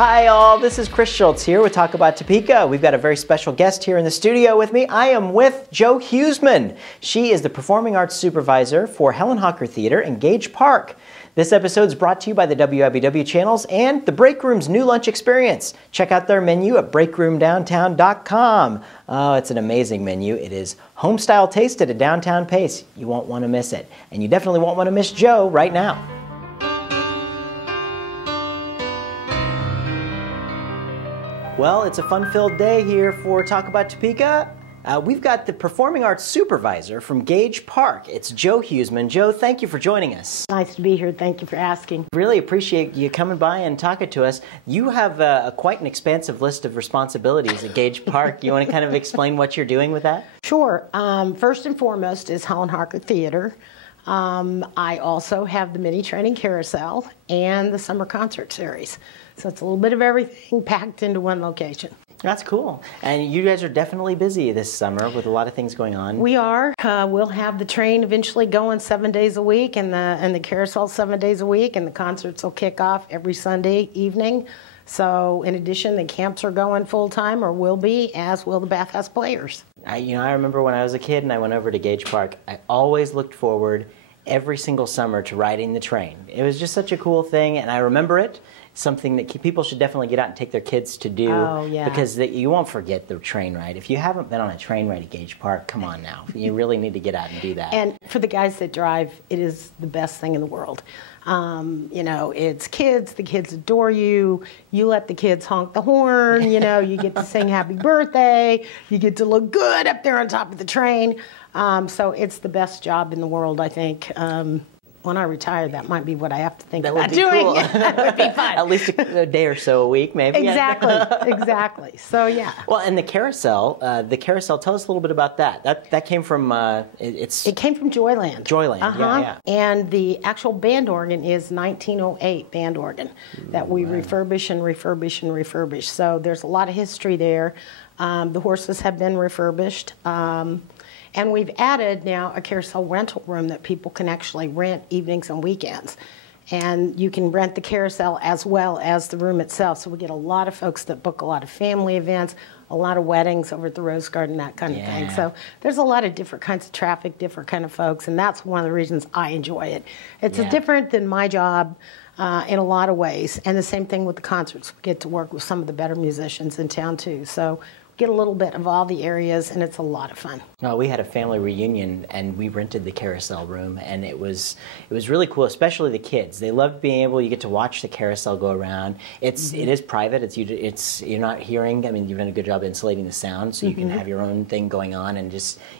Hi all, this is Chris Schultz here with Talk About Topeka. We've got a very special guest here in the studio with me. I am with Jo Huseman. She is the Performing Arts Supervisor for Helen Hocker Theater in Gage Park. This episode is brought to you by the WIBW channels and the Break Room's new lunch experience. Check out their menu at breakroomdowntown.com. Oh, it's an amazing menu. It is home-style taste at a downtown pace. You won't want to miss it. And you definitely won't want to miss Jo right now. Well, it's a fun-filled day here for Talk About Topeka. We've got the Performing Arts Supervisor from Gage Park. It's Jo Huseman. Jo, thank you for joining us. Nice to be here. Thank you for asking. Really appreciate you coming by and talking to us. You have quite an expansive list of responsibilities at Gage Park. You want to kind of explain what you're doing with that? Sure. First and foremost is Helen Hocker Theater. I also have the mini training carousel and the summer concert series. So it's a little bit of everything packed into one location. That's cool. And you guys are definitely busy this summer with a lot of things going on. We are. We'll have the train eventually going 7 days a week and the carousel 7 days a week, and the concerts will kick off every Sunday evening. So in addition, the camps are going full time, or will be, as will the bathhouse players. I remember when I was a kid and I went over to Gage Park, I always looked forward every single summer to riding the train. It was just such a cool thing, and I remember it. Something that people should definitely get out and take their kids to do. Oh, yeah. Because you won't forget the train ride. If you haven't been on a train ride at Gage Park, come on now. You really need to get out and do that. And for the guys that drive, it is the best thing in the world. It's kids. The kids adore you. You let the kids honk the horn. You get to sing happy birthday. You get to look good up there on top of the train. So it's the best job in the world, I think. When I retire, that might be what I have to think about doing. Cool. That would be fun. At least a day or so a week, maybe. Exactly, exactly. So yeah. Well, and the carousel, tell us a little bit about that. That came from, It came from Joyland. Joyland, yeah. And the actual band organ is 1908 band organ that we refurbish and refurbish and refurbish. So there's a lot of history there. The horses have been refurbished. And we've added now a carousel rental room that people can actually rent evenings and weekends. And you can rent the carousel as well as the room itself. So we get a lot of folks that book a lot of family events, a lot of weddings over at the Rose Garden, that kind of thing. So there's a lot of different kinds of traffic, different kind of folks, and that's one of the reasons I enjoy it. It's different than my job in a lot of ways. And the same thing with the concerts. We get to work with some of the better musicians in town too. So get a little bit of all the areas, and it's a lot of fun. Well, we had a family reunion, and we rented the carousel room, and it was really cool, especially the kids. They loved being able, you get to watch the carousel go around. It is private. You're not hearing. I mean, you've done a good job insulating the sound, so you can have your own thing going on, and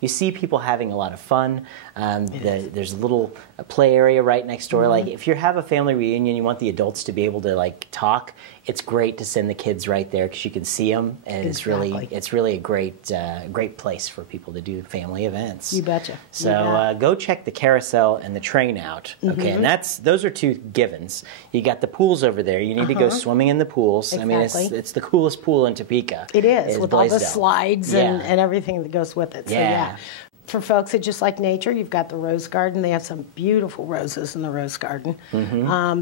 you see people having a lot of fun. There's a little play area right next door. Like if you have a family reunion, you want the adults to be able to talk. It's great to send the kids right there because you can see them, and it's really a great place for people to do family events. You betcha. So go check the carousel and the train out. Okay, and those are two givens. You got the pools over there. You need to go swimming in the pools. Exactly. I mean, it's the coolest pool in Topeka. It is with all the slides and everything that goes with it. So yeah. For folks that just like nature, you've got the Rose Garden. They have some beautiful roses in the Rose Garden.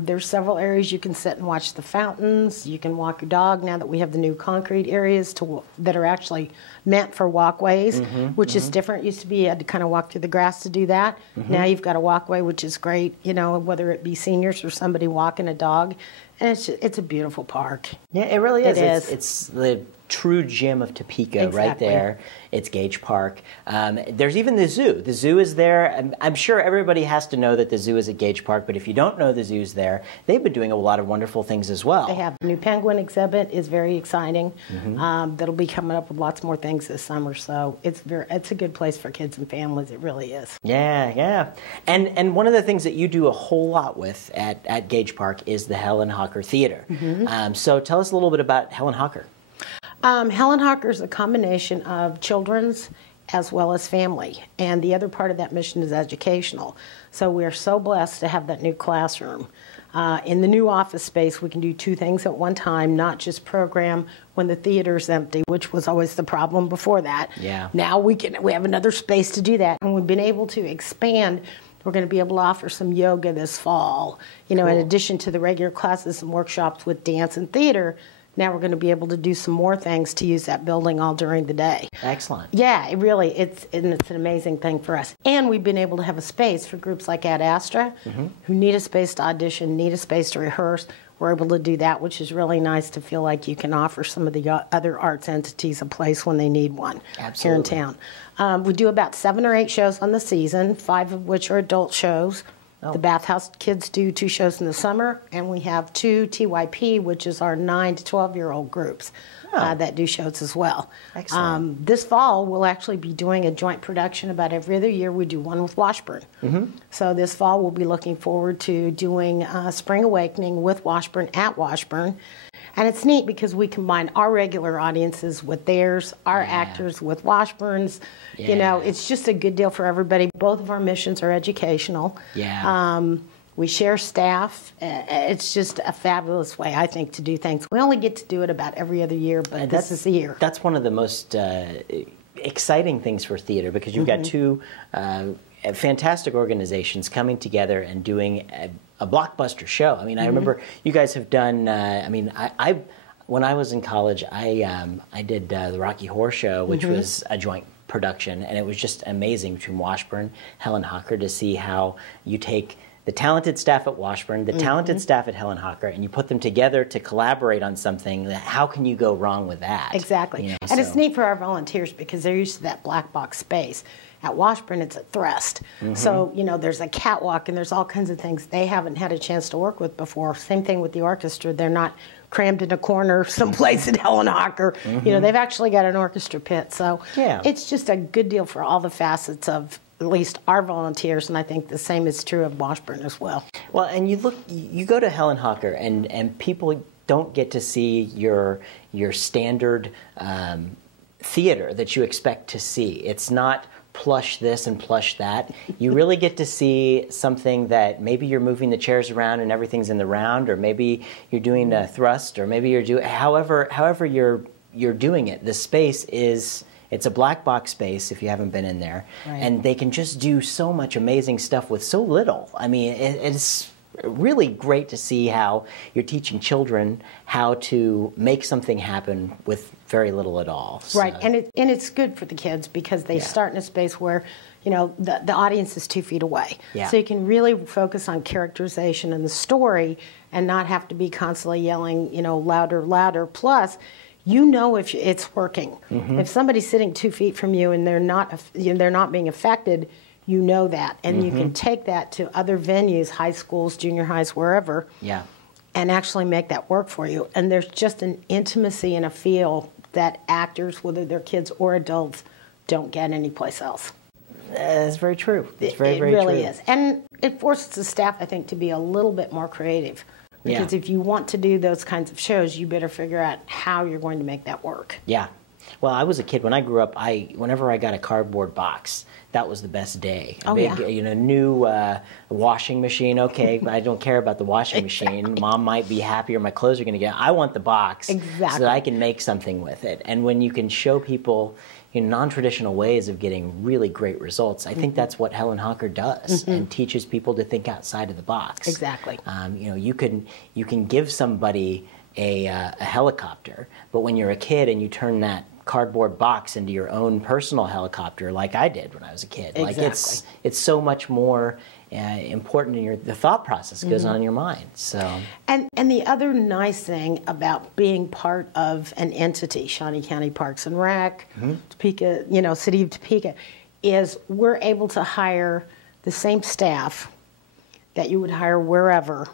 There's several areas you can sit and watch the fountains. You can walk your dog now that we have the new concrete areas that are actually meant for walkways, which is different. Used to be you had to kind of walk through the grass to do that. Now you've got a walkway, which is great, whether it be seniors or somebody walking a dog. And it's a beautiful park. Yeah, it really is. It is. It's the true gem of Topeka right there. It's Gage Park. There's even the zoo. The zoo is there. I'm sure everybody has to know that the zoo is at Gage Park, but if you don't know the zoo's there, they've been doing a lot of wonderful things as well. They have. The new penguin exhibit is very exciting. That'll be coming up with lots more things this summer, so it's a good place for kids and families. It really is. Yeah. And one of the things that you do a whole lot with at Gage Park is the Helen Hocker Theater. So tell us a little bit about Helen Hocker. Helen Hocker is a combination of children's as well as family, and the other part of that mission is educational. So we are so blessed to have that new classroom. In the new office space, we can do two things at one time, not just program when the theater's empty, which was always the problem before that. Yeah. Now we have another space to do that, and we've been able to expand We're going to be able to offer some yoga this fall. You know, in addition to the regular classes and workshops with dance and theater, now we're going to be able to do some more things to use that building all during the day. Excellent. Yeah, it's an amazing thing for us. And we've been able to have a space for groups like Ad Astra who need a space to audition, need a space to rehearse. We're able to do that, which is really nice to feel like you can offer some of the other arts entities a place when they need one. Absolutely. Here in town. We do about 7 or 8 shows on the season, 5 of which are adult shows. The Bathhouse kids do 2 shows in the summer, and we have 2 TYP, which is our 9 to 12-year-old groups that do shows as well. Excellent. This fall, we'll actually be doing a joint production about every other year. We do one with Washburn. So this fall, we'll be looking forward to doing Spring Awakening with Washburn at Washburn. And it's neat because we combine our regular audiences with theirs, our actors with Washburn's. You know, it's just a good deal for everybody. Both of our missions are educational. We share staff. It's just a fabulous way, I think, to do things. We only get to do it about every other year, but this is the year. That's one of the most exciting things for theater, because you've got 2 fantastic organizations coming together and doing a blockbuster show. I mean, I remember you guys have done, I mean, I when I was in college, I did the Rocky Horror Show, which was a joint production, and it was just amazing between Washburn, Helen, Hocker, to see how you take the talented staff at Washburn, the talented staff at Helen, Hocker, and you put them together to collaborate on something. How can you go wrong with that? Exactly. You know, and it's neat for our volunteers because they're used to that black box space. At Washburn, it's a thrust. So, you know, there's a catwalk and there's all kinds of things they haven't had a chance to work with before. Same thing with the orchestra. They're not crammed in a corner someplace at Helen Hocker. You know, they've actually got an orchestra pit. So it's just a good deal for all the facets of at least our volunteers, and I think the same is true of Washburn as well. Well, and you go to Helen Hocker, and people don't get to see your standard theater that you expect to see. It's not plush this and plush that. You really get to see something that maybe you're moving the chairs around and everything's in the round, or maybe you're doing a thrust, or maybe you're doing however you're doing it. The space it's a black box space if you haven't been in there, and they can just do so much amazing stuff with so little. I mean, it's really great to see how you're teaching children how to make something happen with very little at all. So. Right, and it's good for the kids because they start in a space where, you know, the audience is 2 feet away. So you can really focus on characterization and the story and not have to be constantly yelling, you know, louder, louder. Plus, you know if it's working. If somebody's sitting 2 feet from you and they're not being affected, you know that, and you can take that to other venues, high schools, junior highs, wherever, and actually make that work for you. And there's just an intimacy and a feel that actors, whether they're kids or adults, don't get anyplace else. That's very true. It's very, it very really true. is. And it forces the staff, I think, to be a little bit more creative. Because if you want to do those kinds of shows, you better figure out how you're going to make that work. Yeah. Well, I was a kid. When I grew up, whenever I got a cardboard box, that was the best day. A big, you know, new washing machine. Okay, I don't care about the washing machine. Mom might be happy, or my clothes are going to get. I want the box so that I can make something with it. And when you can show people in non-traditional ways of getting really great results, I think that's what Helen Hocker does, and teaches people to think outside of the box. Exactly. You know, you can give somebody a helicopter, but when you're a kid and you turn that cardboard box into your own personal helicopter, like I did when I was a kid, like it's so much more important in the thought process goes on in your mind. So and the other nice thing about being part of an entity, Shawnee County Parks and Rec, Topeka, you know, City of Topeka, is we're able to hire the same staff that you would hire wherever.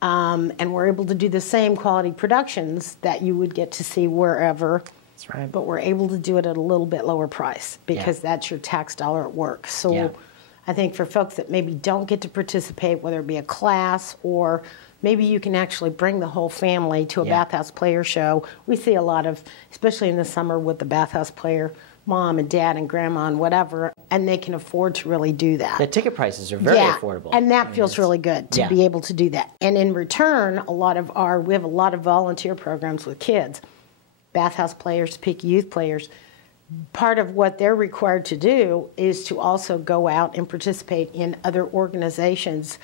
And we're able to do the same quality productions that you would get to see wherever. That's right. But we're able to do it at a little bit lower price because that's your tax dollar at work. So I think for folks that maybe don't get to participate, whether it be a class or maybe you can actually bring the whole family to a Bathhouse Player show. We see a lot of, especially in the summer with the Bathhouse Player, mom and dad and grandma and whatever, and they can afford to really do that. The ticket prices are very affordable. And that feels really good to be able to do that. And in return, we have a lot of volunteer programs with kids, Bathhouse Players, Topeka Youth Players. part of what they're required to do is to also go out and participate in other organizations,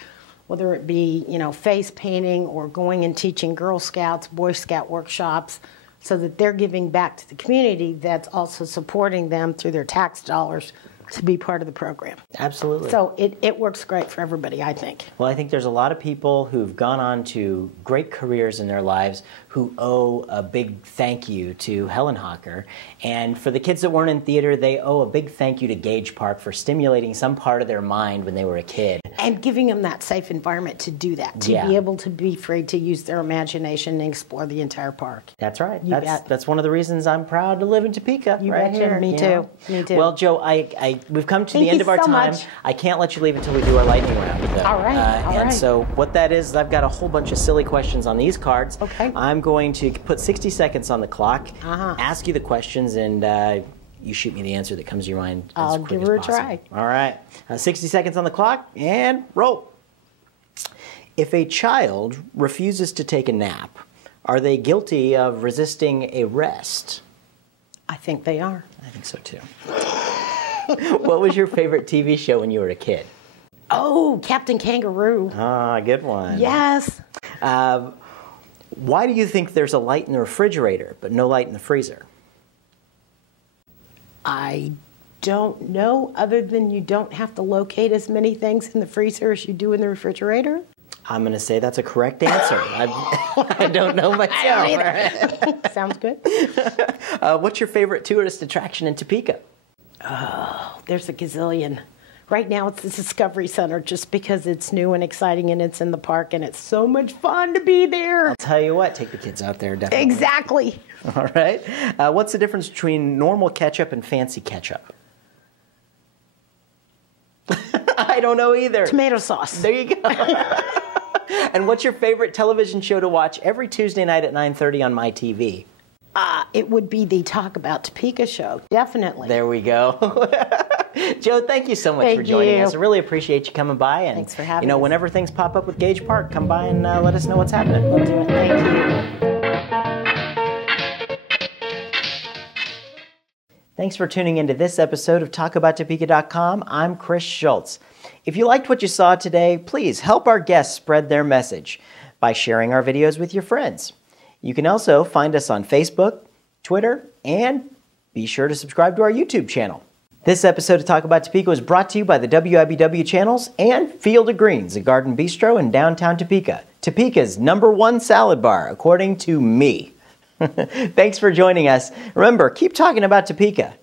whether it be, face painting or going and teaching Girl Scouts, Boy Scout workshops, so that they're giving back to the community that's also supporting them through their tax dollars to be part of the program. Absolutely. So it works great for everybody, I think. Well, I think there's a lot of people who've gone on to great careers in their lives who owe a big thank you to Helen Hocker. And for the kids that weren't in theater, they owe a big thank you to Gage Park for stimulating some part of their mind when they were a kid. And giving them that safe environment to do that, to be able to be free to use their imagination and explore the entire park. That's right. That's one of the reasons I'm proud to live in Topeka. You right bet here. Me too. Me too. Well, Joe, we've come to the end of our time. Much. I can't let you leave until we do our lightning round. All right. And so what that is I've got a whole bunch of silly questions on these cards. Okay. I'm going to put 60 seconds on the clock, ask you the questions, and you shoot me the answer that comes to your mind as quick as possible. I'll give her a try. All right. 60 seconds on the clock, and roll. If a child refuses to take a nap, are they guilty of resisting arrest? I think they are. I think so too. What was your favorite TV show when you were a kid? Oh, Captain Kangaroo. Ah, good one. Yes. Why do you think there's a light in the refrigerator but no light in the freezer? I don't know, other than you don't have to locate as many things in the freezer as you do in the refrigerator. I'm going to say that's a correct answer. I don't know myself. I don't either. Sounds good. What's your favorite tourist attraction in Topeka? Oh, there's a gazillion. Right now it's the Discovery Center, just because it's new and exciting and it's in the park and it's so much fun to be there. I'll tell you what, take the kids out there, definitely. Exactly. All right. What's the difference between normal ketchup and fancy ketchup? I don't know either. Tomato sauce. There you go. And what's your favorite television show to watch every Tuesday night at 9:30 on my TV? It would be the Talk About Topeka show, definitely. There we go. Joe, thank you so much for joining us. I really appreciate you coming by. And, thanks for having us. Whenever things pop up with Gage Park, come by and let us know what's happening. We'll do it. Thank you. Thanks for tuning into this episode of TalkAboutTopeka.com. I'm Chris Schultz. If you liked what you saw today, please help our guests spread their message by sharing our videos with your friends. You can also find us on Facebook, Twitter, and be sure to subscribe to our YouTube channel. This episode of Talk About Topeka was brought to you by the WIBW channels and Field of Greens, a garden bistro in downtown Topeka. Topeka's #1 salad bar, according to me. Thanks for joining us. Remember, keep talking about Topeka.